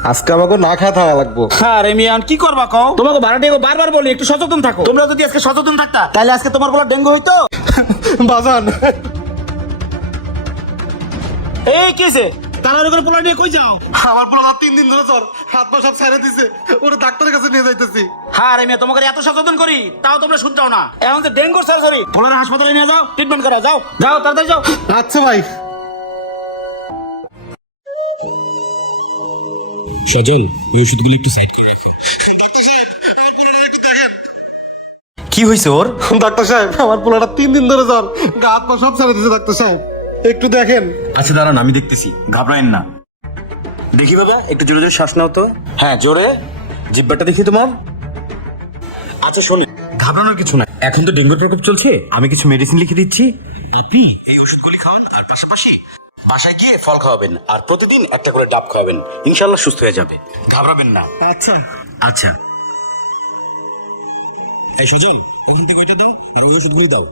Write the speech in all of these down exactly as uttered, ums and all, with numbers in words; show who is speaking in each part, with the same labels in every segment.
Speaker 1: আজকে আমাকে না খাওয়া থাকা লাগবো।
Speaker 2: হ্যাঁ রে মিয়ান কি করবা কও? তোমাকে ভাড়াটিয়া বারবার বলি একটু সচেতন থাকো। তোমরা যদি আজকে সচেতন থাকতা তাহলে আজকে তোমার বলা ডেঙ্গু হইতো।
Speaker 1: বাজান
Speaker 2: এই কিসে তাড়াতাড়ি করে পোলা নিয়ে কই যাও?
Speaker 1: আমার পোলা তিন দিন ধরে জ্বর, হাত পা সব ছেড়ে দিছে, ওরা ডাক্তারের কাছে নিয়ে যাইতেছি।
Speaker 2: হ্যাঁ রে মিয়া তোমাকে এত সচেতন করি তাও তোমরা শুনতাও না। এখন যে ডেঙ্গুর সার্জারি পোলার হাসপাতালে নিয়ে যাও, ট্রিটমেন্ট করা যাও যাও তাড়াতাড়ি যাও।
Speaker 1: আচ্ছা ভাই।
Speaker 3: সজল এই ওষুধগুলি একটু সাইড করে রাখ।
Speaker 2: কি হইছে ওর?
Speaker 1: ডাক্তার সাহেব আমার পোলাটা তিন দিন ধরে জ্বর, গা হাত পা সব ছেড়ে দিছে। ডাক্তার সাহেব একটু দেখেন।
Speaker 2: আচ্ছা দাঁড়ান আমি দেখতেছি, ঘাবড়ায়েন না। দেখি বাবা একটু জোরে জোরে শ্বাস নাও তো। হ্যাঁ জোরে, জিহ্বাটা দেখি তোমার। আচ্ছা শোনে, ঘাবড়ানোর কিছু নাই। এখন তো ডেঙ্গুর প্রকোপ চলছে, আমি কিছু মেডিসিন লিখে দিচ্ছি, আপনি এই ওষুধগুলি খাওয়ান আর পাশাপাশি বাসায় গিয়ে ফল খাওয়াবেন আর প্রতিদিন একটা করে ডাব খাওয়াবেন। ইনশাআল্লাহ সুস্থ হয়ে যাবে, ঘাবড়াবেন না।
Speaker 1: আচ্ছা
Speaker 2: আচ্ছা
Speaker 3: এই সজল ওখান থেকে ওইটা দাও আর ওই ওষুধগুলি দাও।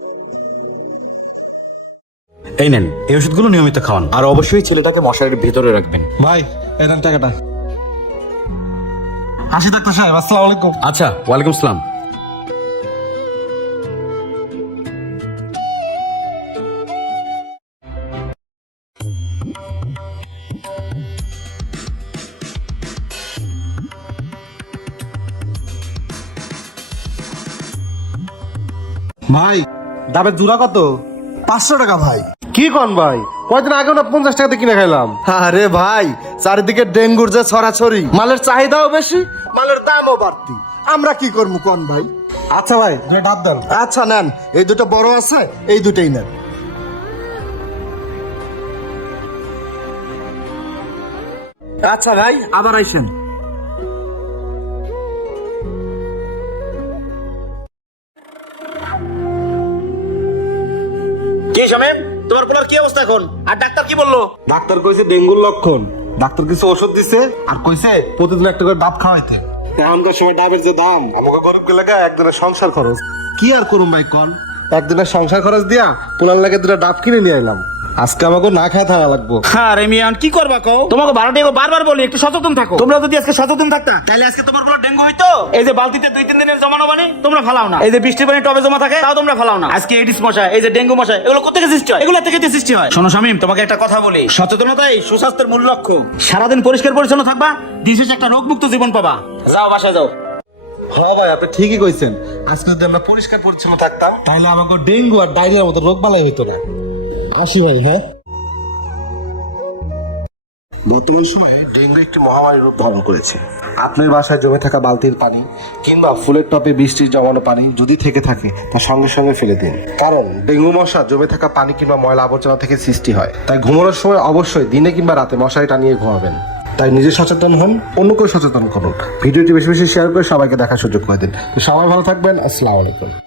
Speaker 2: এই নেন, এই ওষুধগুলো নিয়মিত খাওয়ান আর অবশ্যই ছেলেটাকে মশারির ভেতরে রাখবেন।
Speaker 1: ভাই এই নেন টাকাটা। আসি ডাক্তার সাহেব, আসসালামু আলাইকুম।
Speaker 2: আচ্ছা ওয়ালাইকুম আসসালাম।
Speaker 1: ভাই ডাবের জোড়া কত?
Speaker 4: পাঁচশো টাকা ভাই।
Speaker 1: কি কন ভাই, কয়দিন আগে না পঞ্চাশ টাকাতে কিনে খাইলাম।
Speaker 4: আরে ভাই চারিদিকে ডেঙ্গুর যে ছড়াছড়ি, মালের চাহিদাও বেশি, মালের দামও বাড়তি, আমরা কি করবো কোন ভাই?
Speaker 1: আচ্ছা ভাই দুটো ডাব দেন।
Speaker 4: আচ্ছা নেন, এই দুটো বড় আছে, এই দুটোই নেন। আচ্ছা ভাই আবার আইসেন।
Speaker 2: কি শামিম, তোমার পোলার কি অবস্থা এখন? আর ডাক্তার কি বললো?
Speaker 1: ডাক্তার কইছে ডেঙ্গুর লক্ষণ, ডাক্তার কিছু ওষুধ দিছে আর কইছে প্রতিদিন একটা করে ডাব খাওয়াইতে। এখনকার সময় ডাবের যে দাম, আমাকে গরিব লাগা একদিনের সংসার খরচ। কি আর করুম ভাই কন, একদিনের সংসার খরচ দিয়া পোলার লাগে দুটা ডাব কিনে নিয়ে এলাম। আজকে আমাকে না খাওয়া থাকা লাগবো।
Speaker 2: হ্যাঁ রে মিয়ান কি করবা কও? তোমাকে ভাড়াটিয়া বারবার বলি একটু সচেতন থাকো। তোমরা যদি আজকে সচেতন থাকতা তাহলে আজকে তোমার পোলা ডেঙ্গু হইতো। এই যে বালতিতে দুই তিন দিনের জমানো পানি তোমরা ফালাও না, এই যে বৃষ্টির পানি টবে জমা থাকে তাও তোমরা ফালাও না। আজকে এডিস মশা, এই যে ডেঙ্গু মশা, এগুলো কোথা থেকে সৃষ্টি হয়? এগুলো থেকে তো সৃষ্টি হয়। শোনো শামিম, তোমাকে একটা কথা বলি, সচেতনতাই সুস্বাস্থ্যের মূল লক্ষ্য। সারাদিন পরিষ্কার পরিচ্ছন্ন থাকবা, দিন শেষে একটা রোগমুক্ত জীবন পাবা। যাও বাসায় যাও।
Speaker 1: হ্যাঁ ভাই আপনি ঠিকই কইছেন, আজকে যদি আমরা পরিষ্কার পরিচ্ছন্ন থাকতাম তাহলে আমাকে ডেঙ্গু আর ডায়রিয়ার মতো রোগ বালাই হইতো না। আসি ভাই। হ্যাঁ, বর্তমান সময়ে ডেঙ্গু একটি মহামারী রূপ ধারণ করেছে। আপনার বাসায় জমে থাকা বালতির পানি কিংবা ফুলের টবে বৃষ্টির জমানো পানি যদি থেকে থাকে তা সঙ্গে সঙ্গে ফেলে দিন, কারণ ডেঙ্গু মশা জমে থাকা পানি কিংবা ময়লা আবর্জনা থেকে সৃষ্টি হয়। তাই ঘুমানোর সময় অবশ্যই দিনে কিংবা রাতে মশারি টানিয়ে ঘুমাবেন। তাই নিজে সচেতন হন, অন্যকেও সচেতন করুন। ভিডিওটি বেশি বেশি শেয়ার করে সবাইকে দেখার সুযোগ করে দিন। তো সবাই ভালো থাকবেন, আসসালামু আলাইকুম।